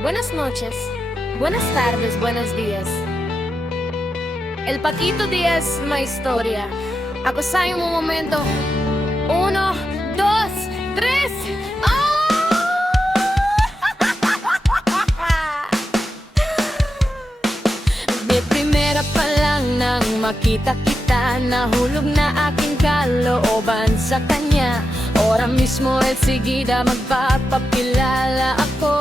Buenas noches, buenas tardes, buenos días. El Paquito Díaz, may istorya. Ako sa iyong momento. 1, 2, 3. May primera pa lang nang makita kita, nahulog na aking kalooban sa kanya. Ora mismo el seguida magpapakilala ako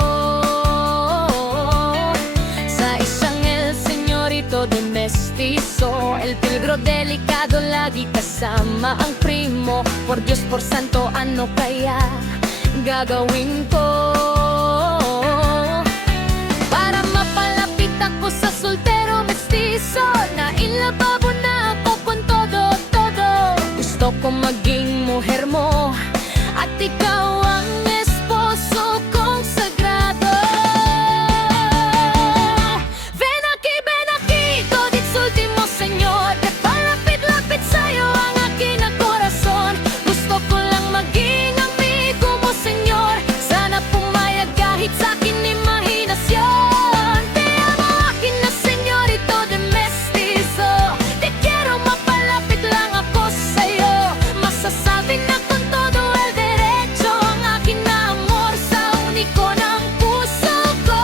sa isang el señorito de mestizo. El peligro delikado, lagi kasama ang primo. Por Diyos, por santo, ano kaya gagawin ko para mapalapit ako sa soltero mestizo? Nailababo na ako con todo, todo. Gusto ko maging muher mo at ikaw ang esposo kong sagrado. Ven aquí, todits ultimo señor. De palapit-lapit sa'yo ang akin na korason. Gusto ko lang maging amigo mo, señor. Sana pumayag kahit sa'kin imahinasyon. Te amo, akin na señorito de mestizo. Te quiero, mapalapit lang ako sa'yo. Masasabi na con todo el derecho ang akin na amor sa uniko ng puso ko.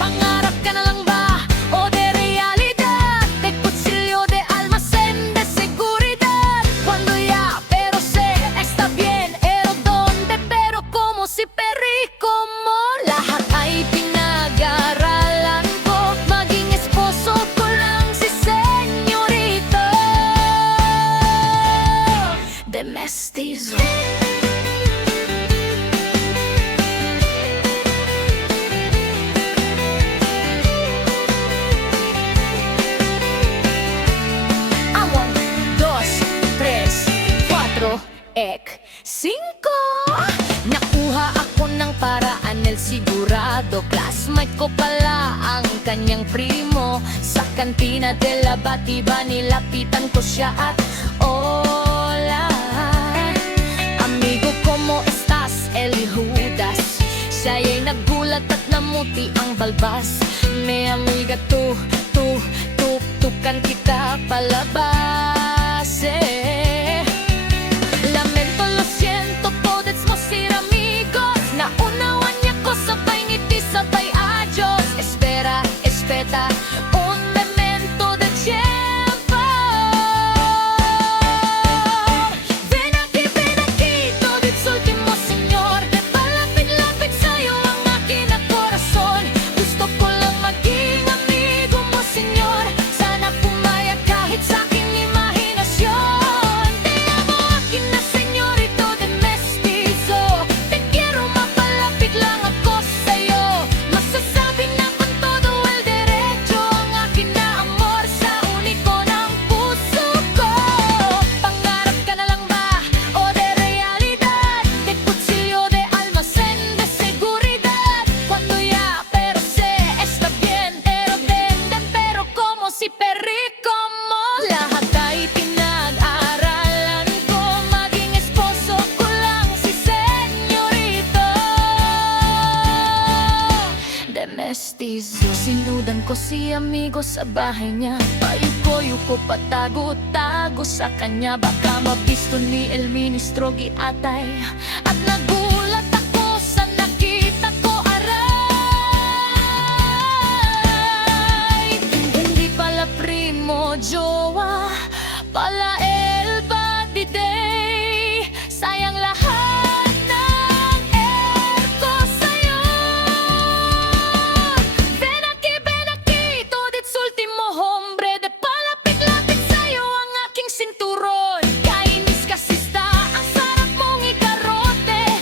Pangarap ka na lang ba o de realidad? De kutsilyo, de almacén, de seguridad. Cuando ya, pero sé, está bien, pero donde, pero como si perrico mo. Lahat ay pinag-aralan ko, maging esposo ko lang si señorito de mestizo. A 1, 2, 3, 4, 5. Nakuha ako ng paraan, el sigurado. Classmate ko pala ang kanyang primo. Sa kantina de la Batiba, nilapitan ko siya at hola, amigo, como estás? Eli Judas. Siya'y nagulat at namuti ang balbas. May amiga, tukan kita palabas, Lamento, lo siento, podets mo ser amigos. Naunawan niya ko, sabay ngiti, sabay adios. Espera, espeta, un memento de tiempo. Ven aquí, todits ultimo señor. De palapit-lapit sa'yo ang akin na korason. Gusto ko lang maging amigo mo, señor. Sana pumayag kahit sa'king imahinasyon. Te amo, akin na señorito de mestizo. Te quiero, mapalapit lang ako sa'yo. Masasabi na con todo el derecho ang akin na amor sa uniko ng puso ko. Pangarap ka na lang ba o de realidad? De kutsilyo, de almacén, de seguridad. Cuando ya, pero sé, está bien, pero venden, pero como si perrico mo. Lahat ay pinag-aralan ko, maging esposo ko lang si señorito de mestizo. Sinudan ko si amigo sa bahay niya. Payuko-yuko, patago-tago sa kanya. Baka mabisto ni el ministro giatay. At nagulat ako sa nakita ko, aray. Hindi pala primo, jowa, pala el body day. Sayang lahat ng air ko sa'yo. Ven aquí, todits ultimo hombre. De palapit-lapit sa'yo ang aking sinturon. Kainis kasista, ang sarap mong ikarote.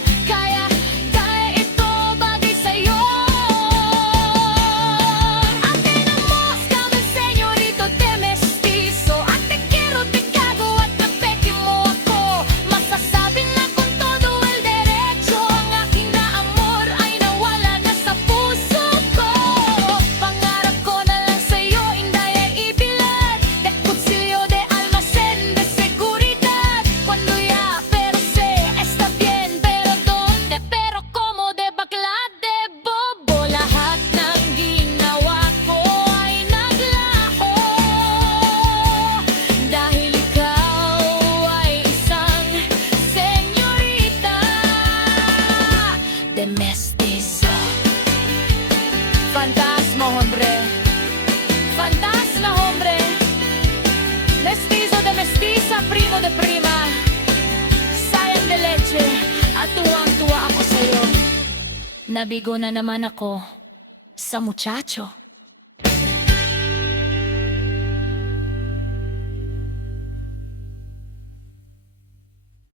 de mestizo. Fantasma, hombre. Fantasma, hombre. Mestizo de mestiza, primo de prima. Sayang de leche. At tuwang-tuwa ako sa'yo. Nabigo na naman ako sa muchacho.